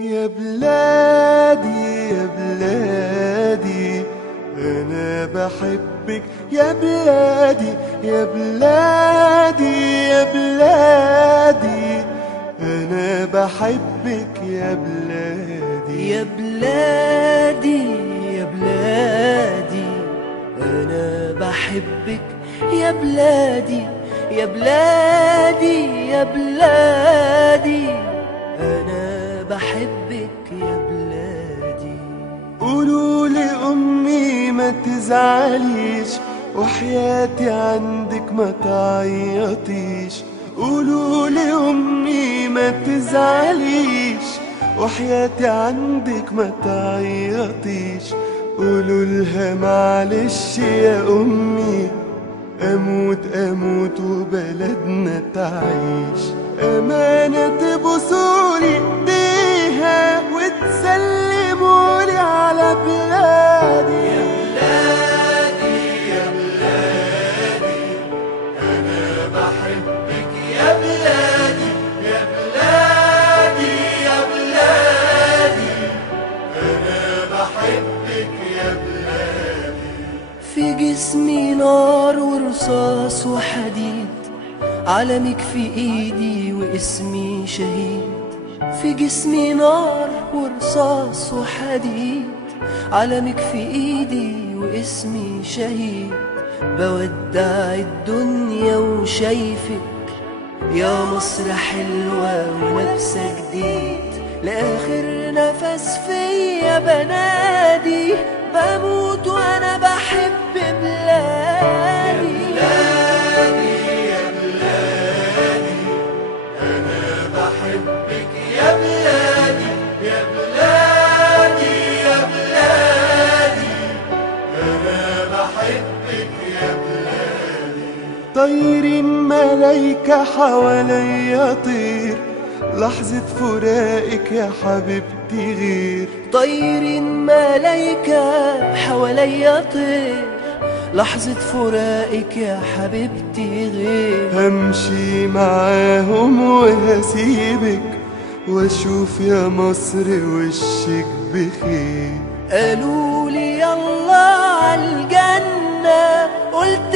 يا بلادي يا بلادي أنا بحبك يا بلادي يا بلادي يا بلادي أنا بحبك يا بلادي يا بلادي يا بلادي أنا بحبك يا بلادي يا بلادي يا بلادي أنا بحبك يا بلادي. قولوا لأمي ما تزعليش وحياتي عندك ما تعيطيش. قولوا لأمي ما تزعليش وحياتي عندك ما تعيطيش. قولوا لها معلش يا أمي أموت أموت وبلدنا تعيش. أمانة تبوسولي إيديها وتسلمولي على بلادي. يا بلادي يا بلادي أنا بحبك يا بلادي يا بلادي يا بلادي أنا بحبك يا بلادي. في جسمي نار ورصاص وحديد، علمك في ايدي واسمي شهيد. في جسمي نار ورصاص وحديد، علمك في ايدي واسمي شهيد. بودع الدنيا وشايفك يا مصر حلوة ولابسة جديد. لآخر نفس فيا بنادي، بموت وانا بحب بلادي. يا بلادي أنا بحبك يا بلادي يا بلادي يا بلادي أنا بحبك يا بلادي. طير ملايكة حواليا طير، لحظة فراقك يا حبيبتي غير. طير ملايكة حواليا طير، لحظة فراقك يا حبيبتي غير. همشي معاهم وهسيبك واشوف يا مصر وشك بخير. قالوا لي يلا عالجنة، قلت